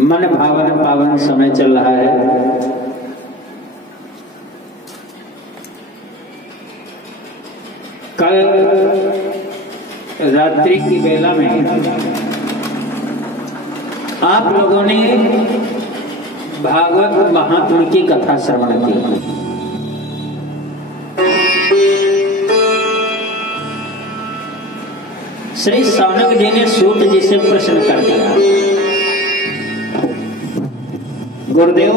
मन भावन पावन समय चल रहा है। कल रात्रि की बेला में आप लोगों ने भागवत महात्म्य की कथा श्रवण की। श्री सौनक जी ने सूत जी से प्रश्न कर दिया, गुरुदेव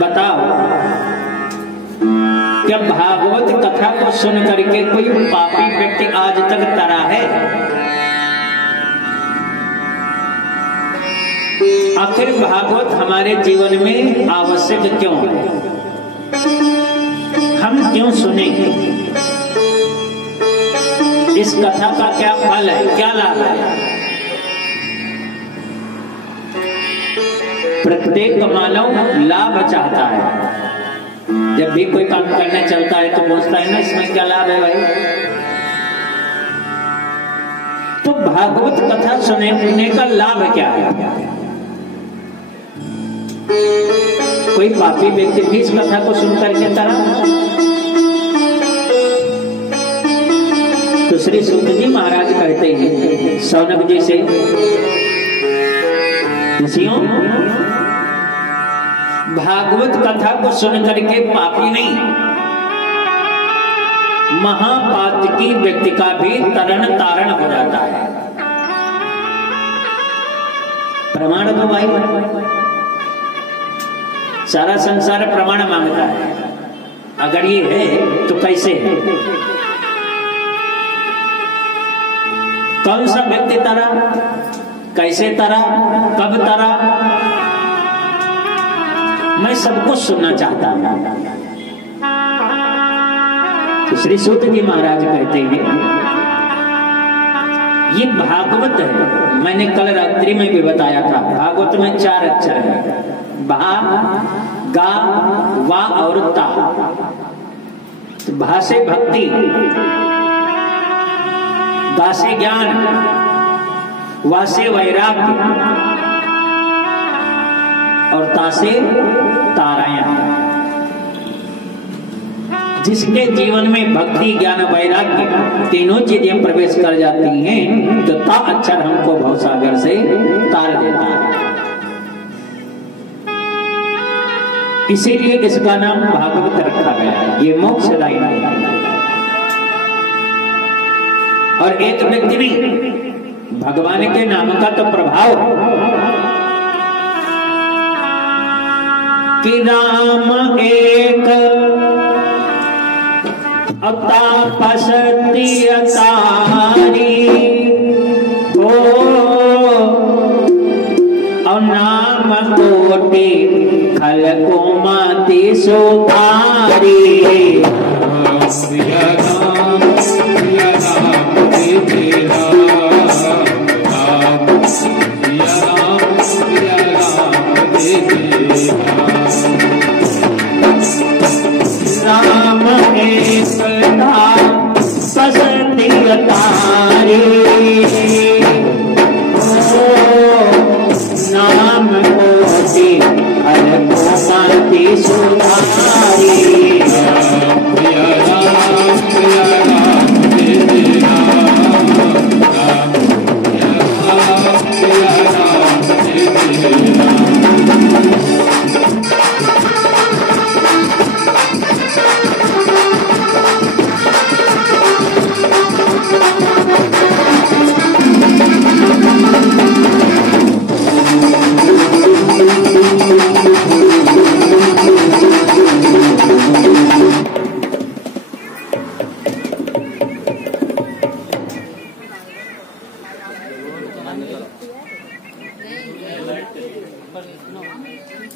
बताओ, क्या भागवत कथा को सुन करके कोई पापी व्यक्ति आज तक तरा है? आखिर भागवत हमारे जीवन में आवश्यक क्यों है? हम क्यों सुने? इस कथा का क्या फल है, क्या लाभ है? प्रत्येक मानव लाभ चाहता है। जब भी कोई काम करने चलता है तो पूछता है ना, इसमें क्या लाभ है भाई? तो भागवत कथा सुनने का लाभ क्या है? कोई पापी व्यक्ति भी इस कथा को सुनकर के तरा? तो श्री सूत जी महाराज कहते हैं सौनक जी से, ऋषियों, भागवत कथा को सुन करके पापी नहीं, महापातकी व्यक्ति का भी तरण तारण हो जाता है। प्रमाण तो भाई सारा संसार प्रमाण मांगता है। अगर ये है तो कैसे है? कौन सा व्यक्ति तरा, कैसे तरा, कब तरा? मैं सब कुछ सुनना चाहता हूं। तो श्री सूत जी महाराज कहते हैं ये भागवत है। मैंने कल रात्रि में भी बताया था, भागवत में 4 अक्षर है, भा, गा, वा और ता। तो भा से भक्ति, गा से ज्ञान, वा से वैराग्य और ता से तारायण। जिसके जीवन में भक्ति, ज्ञान, वैराग्य तीनों चीजें प्रवेश कर जाती हैं तो ता अक्षर हमको भवसागर से तार देता है। इसीलिए इसका नाम भागवत रखा गया है। ये मोक्षदायी है। और एक व्यक्ति भी भगवान के नाम का तो प्रभाव कि राम एक तापसती अतारी हो और नाम कोटि खल कोमति सुधारी। राम एकता पसंदी तारी नाम कोटि हर कोमति सुधारी।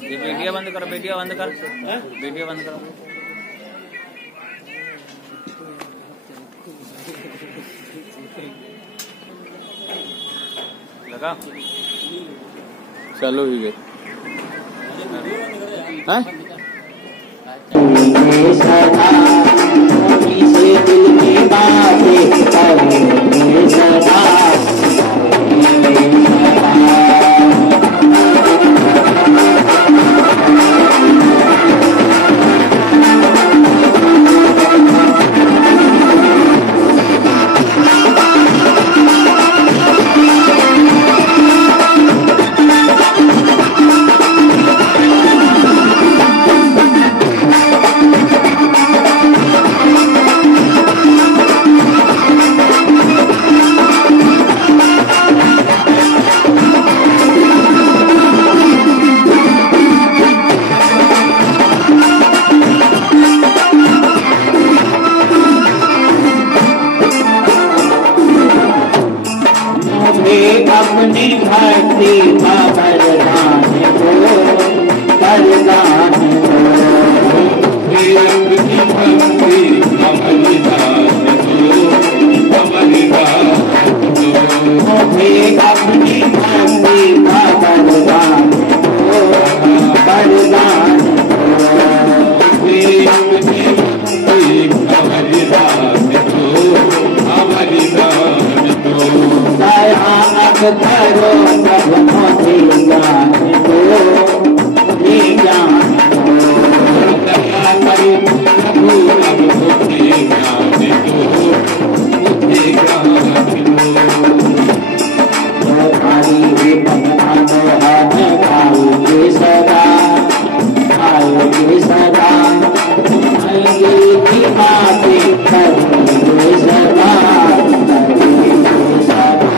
वीडियो बंद करो, वीडियो बंद करो, वीडियो बंद करो। लगा चलो ही गए। हाँ दिल की बातें अपनी भक्ति का वरदान दो, वरदान दो, अपनी भक्ति का वरदान दो, वरदान दो, अपनी भक्ति का वरदान दो, वरदान करो तब मुझे ज्ञान दो, मुझे ज्ञान दो, दया करे प्रभु अब मुझे ज्ञान दो, मुझे ज्ञान दो। हमारी भगवान है खाओगे सदा, खाओगे सदा, आएंगे की बातें करेंगे सदा, करेंगे सदा।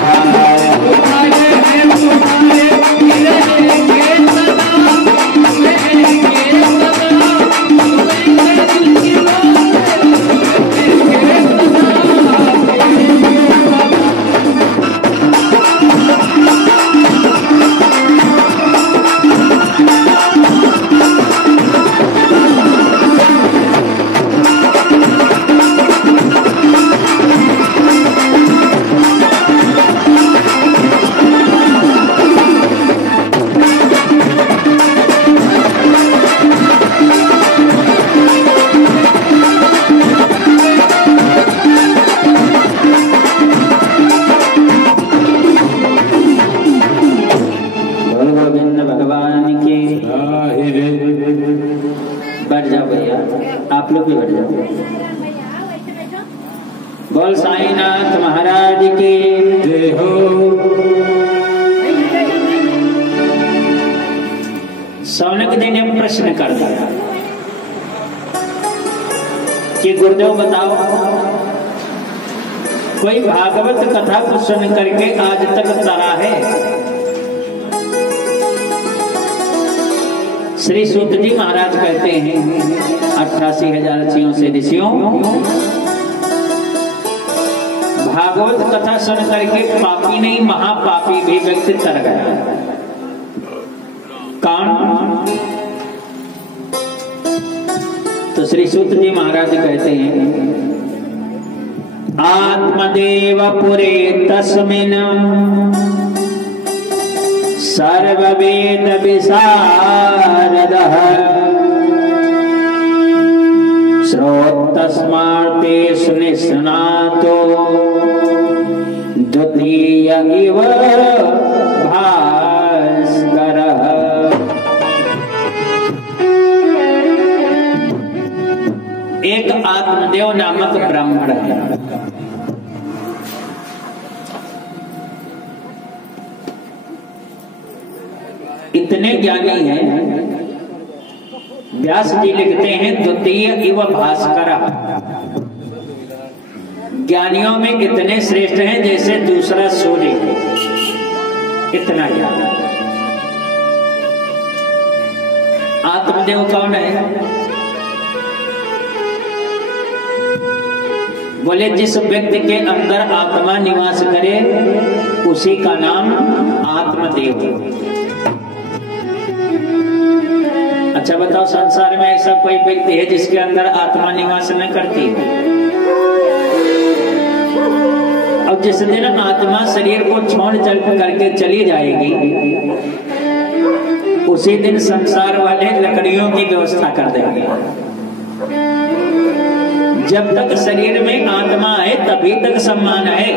बैठ जाओ भैया, आप लोग भी बैठ जाओ। बोल साईनाथ महाराज की जय हो। सौनक जी ने प्रश्न कर दिया कि गुरुदेव बताओ, कोई भागवत कथा को सुन करके आज तक तरा है? श्री सूत जी महाराज कहते हैं 88,000 ऋषियों से ऋषियों, भागवत कथा सुन करके पापी नहीं महापापी भी व्यक्ति तर गया। कौन? तो श्री सूत जी महाराज कहते हैं आत्मदेव पुरे तस्मिन् सर्ववेद विशारदः श्रोतस्मार्ते सुनिष्णातो द्वितीय इव भास्करः। एक आत्मदेव नामक ब्राह्मण है, इतने ज्ञानी हैं, व्यास जी लिखते हैं द्वितीय इव भास्कर, ज्ञानियों में इतने श्रेष्ठ हैं जैसे दूसरा सूर्य, इतना ज्ञान। आत्मदेव कौन है? बोले जिस व्यक्ति के अंदर आत्मा निवास करे उसी का नाम आत्मदेव। अच्छा बताओ, संसार में ऐसा कोई व्यक्ति है जिसके अंदर आत्मा निवास न करती? अब जिस दिन आत्मा शरीर को छोड़ चल करके चली जाएगी उसी दिन संसार वाले लकड़ियों की व्यवस्था कर देंगे। जब तक शरीर में आत्मा है तभी तक सम्मान है।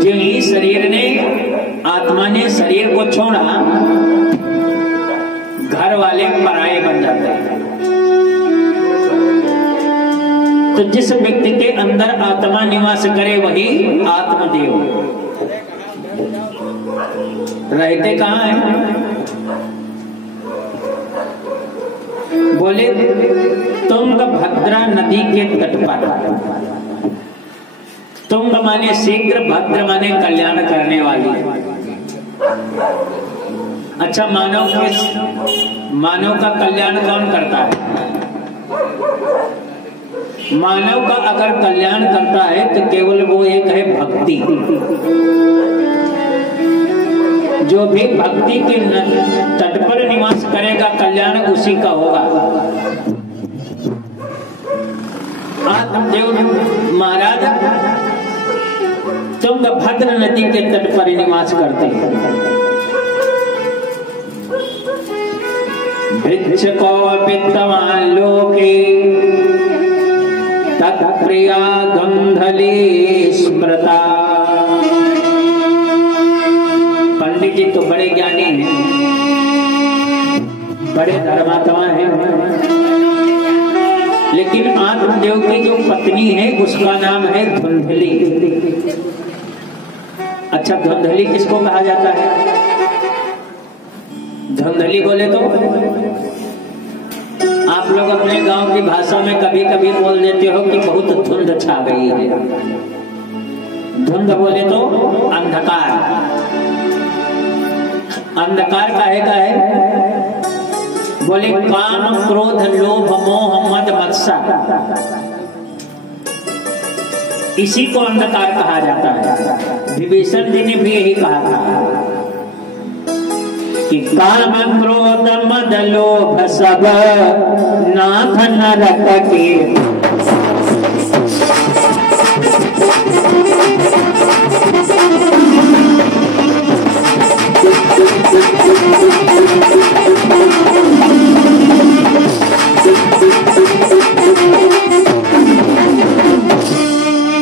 जो ही शरीर ने आत्मा ने शरीर को छोड़ा, घर वाले पराये बन जाते हैं। तो जिस व्यक्ति के अंदर आत्मा निवास करे वही आत्मदेव। रहते कहाँ है? बोले तुंगभद्रा नदी के तट पर। तुंग माने शीघ्र, भद्र माने कल्याण करने वाली। अच्छा, मानव का कल्याण कौन करता है? मानव का अगर कल्याण करता है तो केवल वो एक है भक्ति। जो भी भक्ति के तट पर निवास करेगा कल्याण उसी का होगा। आत्मदेव महाराज तुंगभद्र नदी के तट पर निवास करते हैं। वृक्ष को विद्वान लोके तत्प्रिया धुंधली स्मृता। पंडित जी तो बड़े ज्ञानी हैं, बड़े धर्मात्मा हैं, लेकिन आत्मदेव की जो पत्नी है उसका नाम है धुंधली। अच्छा, धुंधली किसको कहा जाता है? धुंधली बोले तो आप लोग अपने गांव की भाषा में कभी कभी बोल देते हो कि बहुत धुंध छा गई है। धुंध बोले तो अंधकार। अंधकार काहे का है? बोले काम क्रोध लोभ मोह मद मत्सर, इसी को अंधकार कहा जाता है। विभीषण जी ने भी यही कहा था कि काम क्रोध मद लोभ सब नाथ नरक के।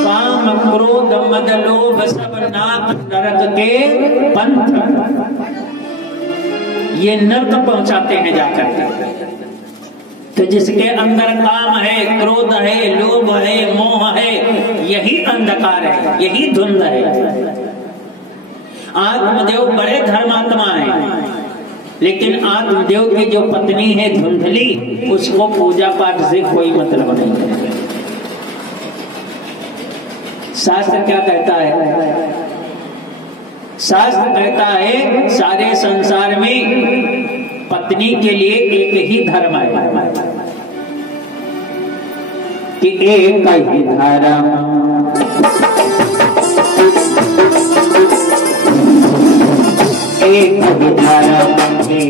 काम क्रोध मद लोभ सब नाथ नरक के पंथ, ये नरक पहुंचाते हैं जाकर के। तो जिसके अंदर काम है, क्रोध है, लोभ है, मोह है, यही अंधकार है, यही धुंध है। आत्मदेव बड़े धर्मात्मा हैं, लेकिन आत्मदेव की जो पत्नी है धुंधली, उसको पूजा पाठ से कोई मतलब नहीं है। शास्त्र क्या कहता है? शास्त्र कहता है सारे संसार में पत्नी के लिए एक ही धर्म है, कि एक ही धर्म, एक ही धर्म, एक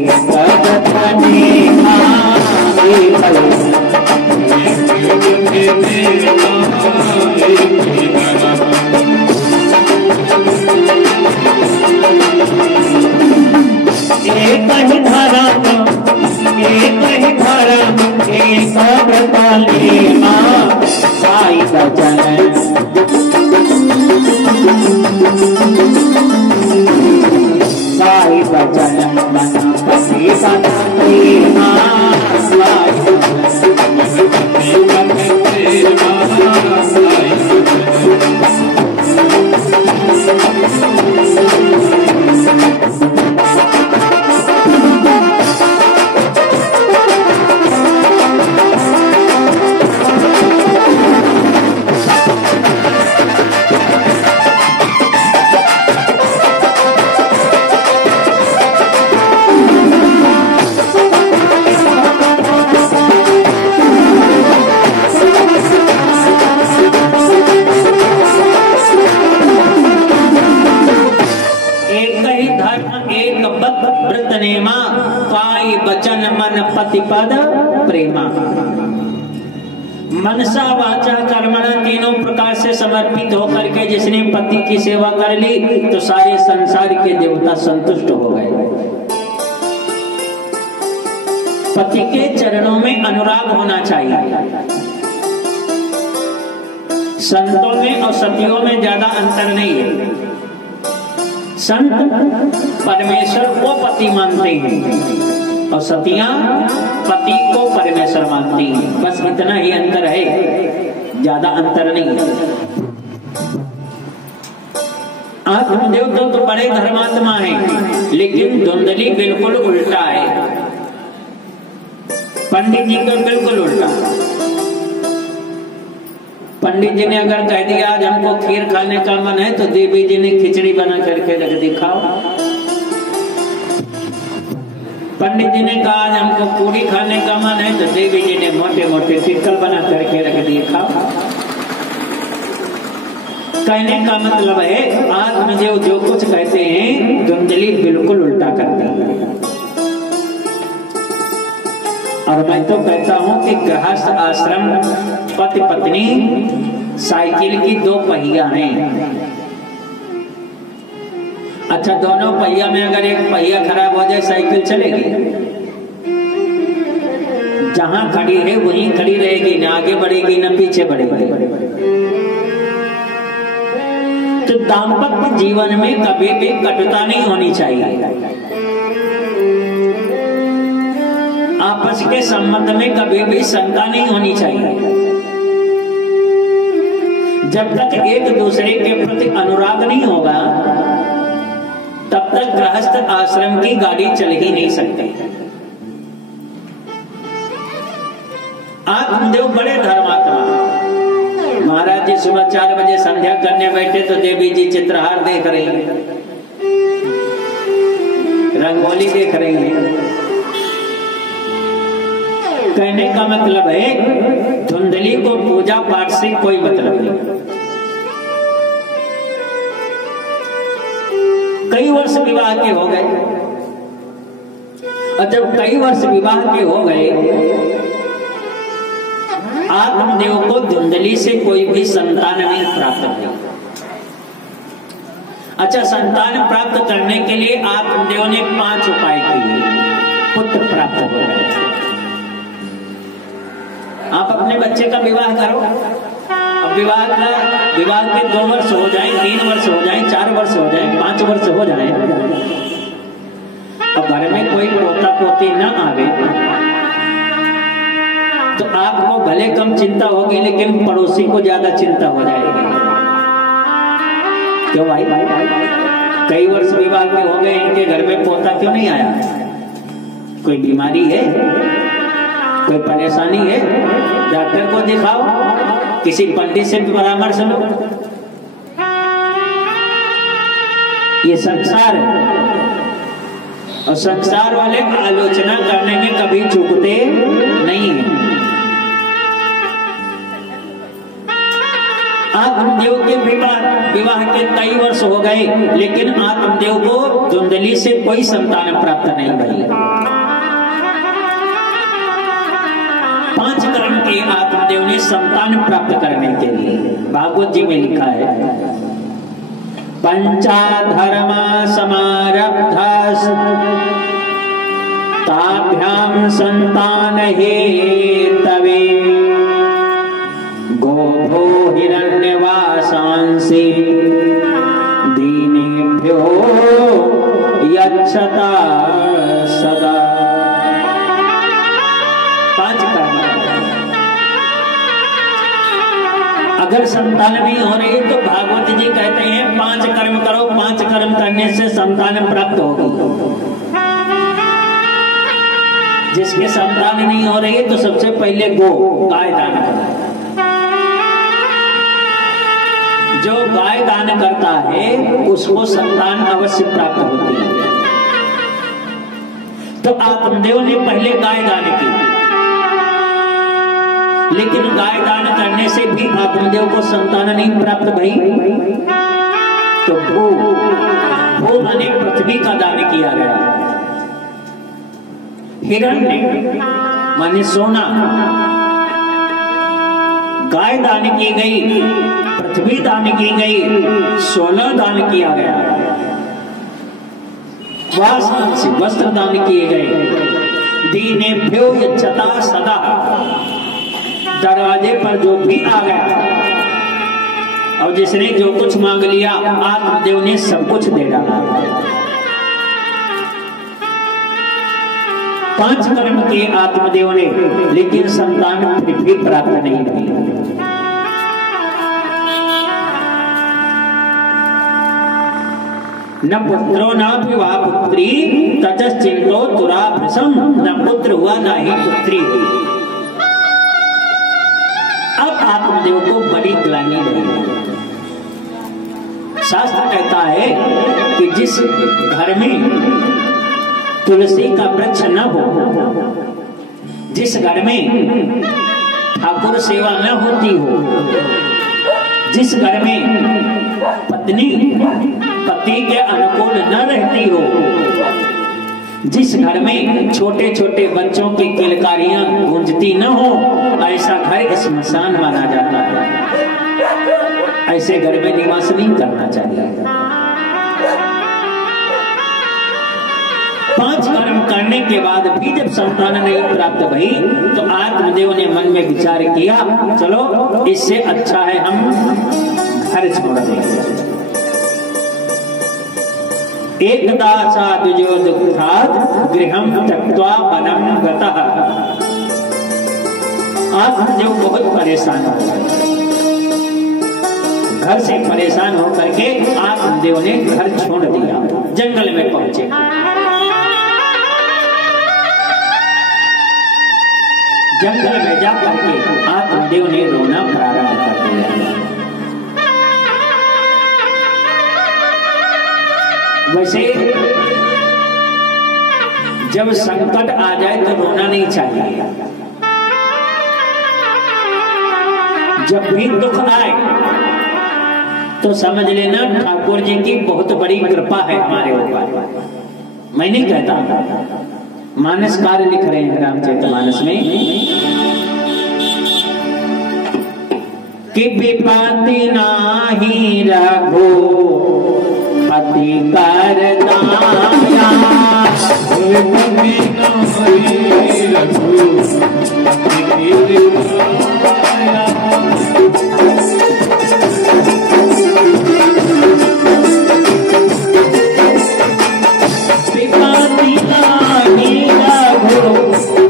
ही धर्म, एक ही धर्म, एक व्रताली माँ साई भजन। साई भजन मन पति पति माँ साई पद प्रेमा। मनसा वाचा कर्मणा तीनों प्रकार से समर्पित होकर के जिसने पति की सेवा कर ली तो सारे संसार के देवता संतुष्ट हो गए। पति के चरणों में अनुराग होना चाहिए। संतों में और सतियों में ज्यादा अंतर नहीं है। संत परमेश्वर को पति मानते हैं और सतियां पति को परमेश्वर मानती हैं। बस इतना ही अंतर है, ज्यादा अंतर नहीं है। आत्मदेव तो बड़े धर्मात्मा हैं, लेकिन धुंधली बिल्कुल उल्टा है। पंडित जी का बिल्कुल उल्टा। पंडित जी ने अगर कह दिया आज हमको खीर खाने का मन है तो देवी जी ने खिचड़ी बना करके रख दी, खाओ। पंडित जी ने कहा आज हमको पूरी खाने का मन है, तो देवी जी ने मोटे मोटे टिक्कल बना करके रख दिए, खाओ। कहने का मतलब है आत्मदेव जो कुछ कहते हैं धुंधली बिल्कुल उल्टा करते हैं। और मैं तो कहता हूं कि गृहस्थ आश्रम पति पत्नी साइकिल की दो पहिया हैं। अच्छा, दोनों पहिया में अगर एक पहिया खराब हो जाए साइकिल चलेगी? जहां खड़ी है वहीं खड़ी रहेगी, ना आगे बढ़ेगी ना पीछे बढ़ेगी। तो दाम्पत्य जीवन में कभी भी कटुता नहीं होनी चाहिए। आपस के संबंध में कभी भी शंका नहीं होनी चाहिए। जब तक एक दूसरे के प्रति अनुराग नहीं होगा तब तक गृहस्थ आश्रम की गाड़ी चल ही नहीं सकती। आत्मदेव बड़े धर्मात्मा। महाराज जी सुबह 4 बजे संध्या करने बैठे तो देवी जी चित्रहार देख रही है, रंगोली देख रही है। कहने का मतलब है धुंधली को पूजा पाठ से कोई मतलब नहीं। कई वर्ष विवाह के हो गए, और जब कई वर्ष विवाह के हो गए, आत्मदेव को धुंधली से कोई भी संतान नहीं प्राप्त हुई। अच्छा, संतान प्राप्त करने के लिए आत्मदेव ने 5 उपाय किए, पुत्र प्राप्त हो गए। आप अपने बच्चे का विवाह करो, अब विवाह के 2 वर्ष हो जाए, 3 वर्ष हो जाए, 4 वर्ष हो जाए, 5 वर्ष हो जाए, अब घर में कोई पोता पोती न आवे तो आपको भले कम चिंता होगी, लेकिन पड़ोसी को ज्यादा चिंता हो जाएगी। क्यों भाई? कई वर्ष विवाह के हो गए, इनके घर में पोता क्यों नहीं आया? कोई बीमारी है, कोई परेशानी है? डॉक्टर को दिखाओ, किसी पंडित से परामर्श लो। ये संसार है, और संसार वाले आलोचना करने में कभी चूकते नहीं है। आत्मदेव के विवाह के कई वर्ष हो गए, लेकिन आत्मदेव को धुंधली से कोई संतान प्राप्त नहीं भई। 5 कर्म के आत्मदेव ने संतान प्राप्त करने के लिए भागवत जी में लिखा है, पंचाधर्मा समारब्धास ताभ्याम संतान हेतवे गोभो हिरण्यवासांसि दीनेभ्यो यच्छता सदा। 5 कर्म। अगर संतान नहीं हो रही तो भागवत जी कहते हैं 5 कर्म करो, 5 कर्म करने से संतान प्राप्त होगी। जिसके संतान नहीं हो रही है तो सबसे पहले गाय दान करो। जो गाय दान करता है उसको संतान अवश्य प्राप्त होती है। तो आत्मदेव ने पहले गाय दान की, लेकिन गाय दान करने से भी आत्मदेव को संतान नहीं प्राप्त भई, तो भू माने पृथ्वी का दान किया गया। हिरण्य माने सोना, गाय दान की गई, पृथ्वी दान की गई, सोना दान किया गया, वस्त्र दान किए गए। दीनेभ्यो यच्छता सदा, दरवाजे पर जो भी आ गया और जिसने जो कुछ मांग लिया आत्मदेव ने सब कुछ दे डाला। 5 कर्म के आत्मदेव ने, लेकिन संतान फिर भी प्राप्त नहीं हुई। न पुत्रो न वा पुत्री ततश्चिंतो दुराभृशम, न पुत्र हुआ न ही पुत्री हुई। अब आत्मदेव को बड़ी ग्लानि रही। शास्त्र कहता है कि जिस घर में तुलसी का वृक्ष न हो, जिस घर में ठाकुर सेवा न होती हो, जिस घर में पत्नी पति के अनुकूल न रहती हो, जिस घर में छोटे छोटे बच्चों की किलकारियां गूंजती न हो, ऐसा घर स्मशान माना जाता है। ऐसे घर में निवास नहीं करना चाहिए। 5 कर्म करने के बाद भी जब संतान नहीं प्राप्त भई तो आत्मदेव ने मन में विचार किया, चलो इससे अच्छा है हम घर छोड़ दें। एकदा साधुजो दुःखात् गृहं त्यक्त्वा वनं गतः। आत्मदेव बहुत परेशान हो गए। घर से परेशान होकर के आत्मदेव ने घर छोड़ दिया, जंगल में पहुंचे। जंगल में जाकर के आत्मदेव ने रोना प्रारंभ कर दिया। वैसे जब संकट आ जाए तो रोना नहीं चाहिए। जब भी दुख आए तो समझ लेना ठाकुर जी की बहुत बड़ी कृपा है हमारे ऊपर। मैं नहीं कहता, मानसकार लिख रहे हैं रामचरितमानस में कि विपत्ति नाही रघु पति कर दाया, विपत्ति नाही रघु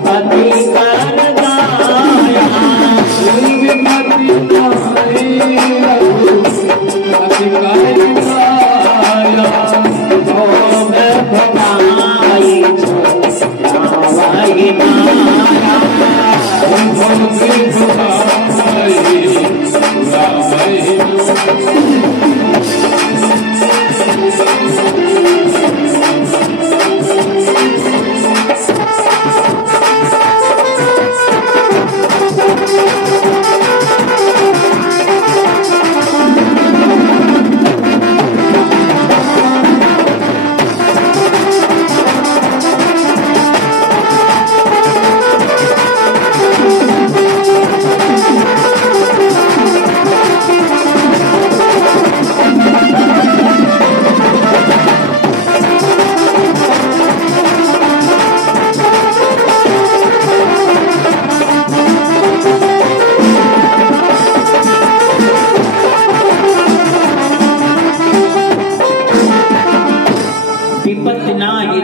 पति कर दाया।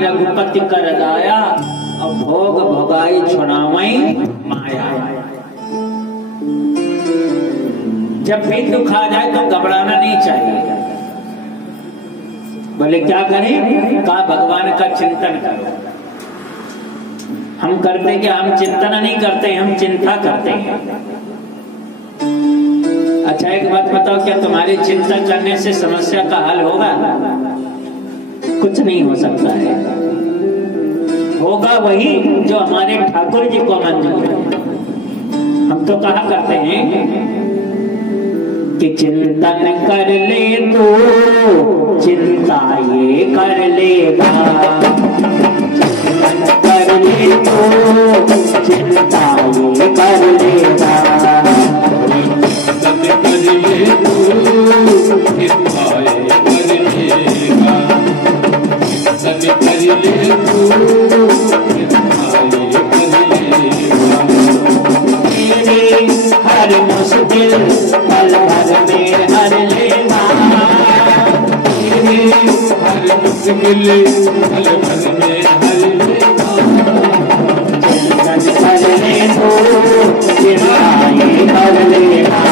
रघुपति कर दाया और भोग भोगाई छुड़ावई माया। जब भी दुख आ जाए तो घबराना नहीं चाहिए। बोले क्या करें? कहा भगवान का चिंतन करो। हम करते क्या? हम चिंतन नहीं करते, हम चिंता करते हैं। अच्छा एक बात बताओ, क्या तुम्हारे चिंतन करने से समस्या का हल होगा? कुछ नहीं हो सकता है। होगा वही जो हमारे ठाकुर जी को मंजूर है। हम तो कहा करते हैं कि चिंतन कर ले तो चिंता ये कर लेगा, चिंतन कर ले तो चिंता ये कर लेगा, चिंतन कर ले तो चिंता ये कर लेगा, चिंतन कर ले तो हर मुश्किल पल भर में हर लेगा, हर मुश्किल पल भर में हर लेगा, चिंतन कर ले तो चिंता ये कर लेगा।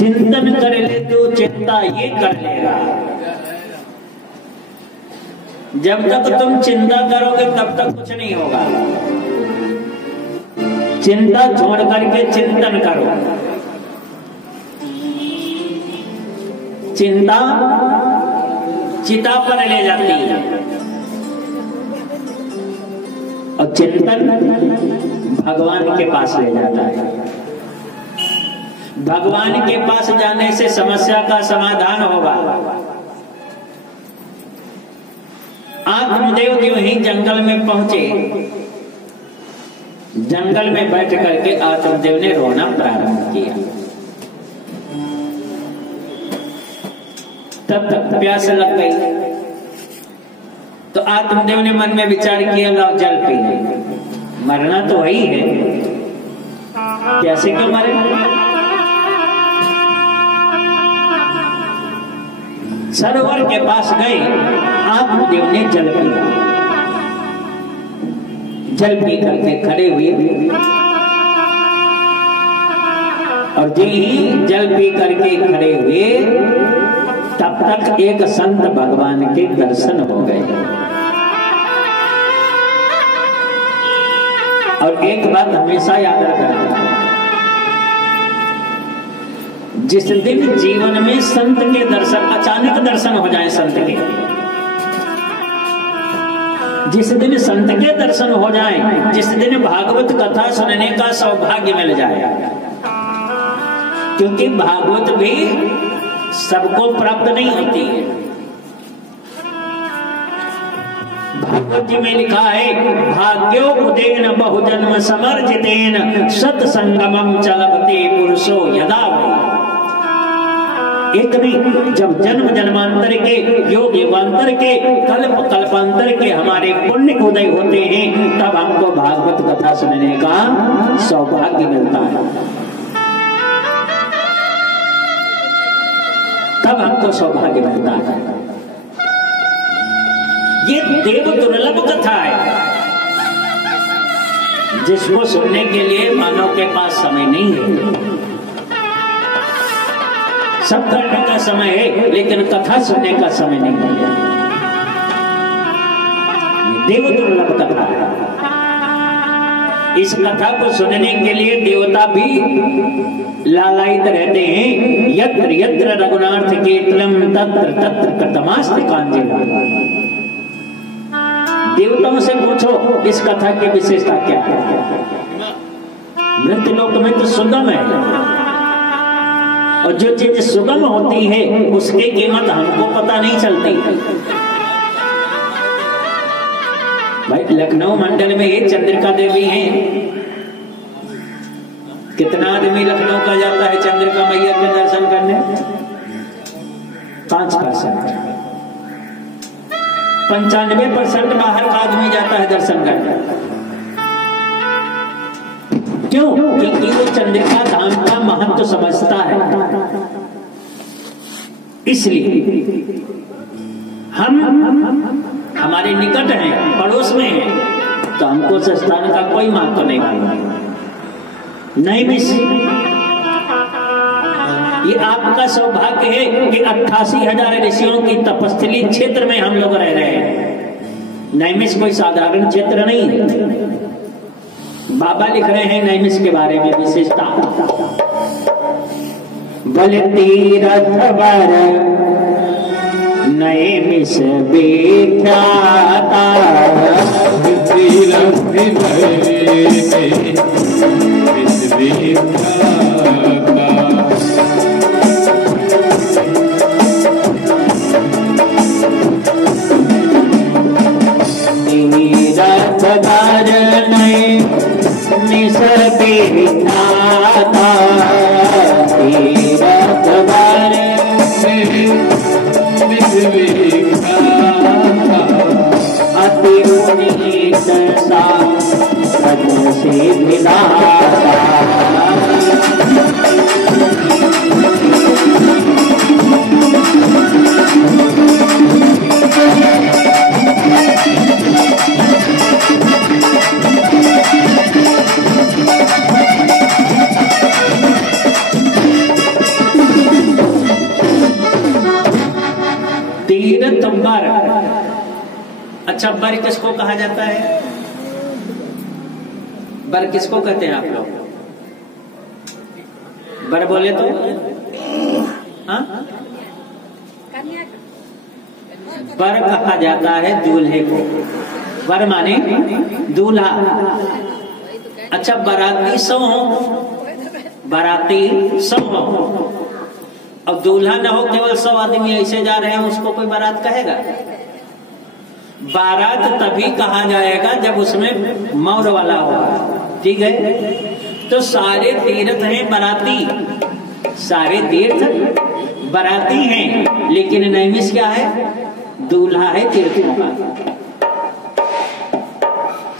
चिंतन कर ले तो चिंता ये कर लेगा। जब तक तुम चिंता करोगे तब तक कुछ नहीं होगा। चिंता छोड़ करके चिंतन करो। चिंता चिता पर ले जाती है और चिंतन भगवान के पास ले जाता है। भगवान के पास जाने से समस्या का समाधान होगा। आत्मदेव जो ही जंगल में पहुंचे, जंगल में बैठ करके आत्मदेव ने रोना प्रारंभ किया। तब तक प्यास लग गई तो आत्मदेव ने मन में विचार किया लाओ जल पी ले। मरना तो वही है, कैसे क्यों मरे। सरोवर के पास गए, आत्मदेव ने जल पिया। जल पी करके खड़े हुए और जी ही जल पी करके खड़े हुए तब तक एक संत भगवान के दर्शन हो गए। और एक बात हमेशा याद रखना, जिस दिन जीवन में संत के दर्शन, अचानक दर्शन हो जाए संत के, जिस दिन संत के दर्शन हो जाए, जिस दिन भागवत कथा सुनने का सौभाग्य मिल जाए, क्योंकि भागवत भी सबको प्राप्त नहीं होती है। भागवत जी में लिखा है भाग्यो उदेन बहुजन्म समर्जितेन सत्संगमं चलते पुरुषो यदा वै। एक नहीं, जब जन्म जन्मांतर के, योग युगांतर के, कल्प कल्पांतर के हमारे पुण्य उदय होते हैं, तब हमको भागवत कथा सुनने का सौभाग्य मिलता है। तब हमको सौभाग्य मिलता है। ये देव दुर्लभ कथा है, जिसको सुनने के लिए मानव के पास समय नहीं है। सब करने का समय है लेकिन कथा सुनने का समय नहीं है। देव दुर्लभ कथा है। इस कथा को सुनने के लिए देवता भी लालायित रहते हैं। यत्र यत्र रघुनाथ कीर्तनम तत्र तत्र कृतमास्ति कांजिला। देवताओं से पूछो इस कथा की विशेषता क्या है। मृत्यु लोक में तो सुगम है, और जो चीज सुगम होती है उसकी कीमत हमको पता नहीं चलती। भाई लखनऊ मंडल में ये चंद्रिका देवी हैं। कितना आदमी लखनऊ का जाता है चंद्रिका मैया के दर्शन करने? 5%। 95% बाहर का आदमी जाता है दर्शन करने। क्यों? क्योंकि वो चंद्रिका धाम का महत्व समझता है। इसलिए हम हमारे निकट हैं, पड़ोस में हैं, तो हमको उस स्थान का कोई महत्व नहीं है। नहीं मिस, ये आपका सौभाग्य है कि 88,000 ऋषियों की तपस्थली क्षेत्र में हम लोग रह रहे हैं। नैमिष कोई साधारण क्षेत्र नहीं है। बाबा लिख रहे हैं नैमिष के बारे में विशेषता। बलतीरथ वर नैमिष विख्याता। अति तीर्थ बर। अच्छा, बर किसको कहा जाता है? बर किसको कहते हैं आप लोग? बर बोले तो हाँ, बर कहा जाता है दूल्हे को। बर माने दूल्हा। अच्छा, बाराती 100 हो, बाराती 100 हो, अब दूल्हा ना हो, केवल 100 आदमी ऐसे जा रहे हैं, उसको कोई बारात कहेगा? बारात तभी कहा जाएगा जब उसमें मौर वाला होगा। ठीक है, तो सारे तीर्थ हैं बाराती, सारे तीर्थ बाराती हैं, लेकिन नैमिष क्या है? दूल्हा है तीर्थों का।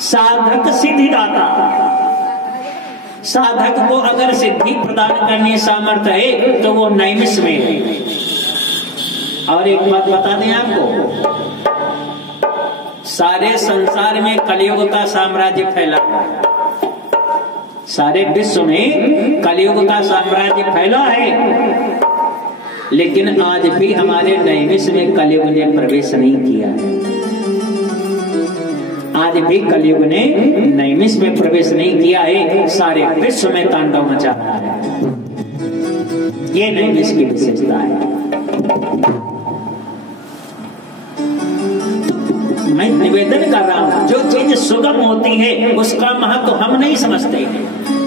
साधक सिद्धिदाता, साधक को अगर सिद्धि प्रदान करने सामर्थ्य है तो वो नैमिष में है। और एक बात बता दें आपको, सारे संसार में कलयुग का साम्राज्य फैला है, सारे विश्व में कलयुग का साम्राज्य फैला है, लेकिन आज भी हमारे नैमिष में कलयुग ने प्रवेश नहीं किया है। आज भी कलयुग ने नैमिष में प्रवेश नहीं किया है, सारे विश्व में तांडव मचा रहा है। ये नैमिष की विशेषता है। मैं निवेदन कर रहा हूं, जो चीज सुगम होती है उसका महत्व हम नहीं समझते हैं।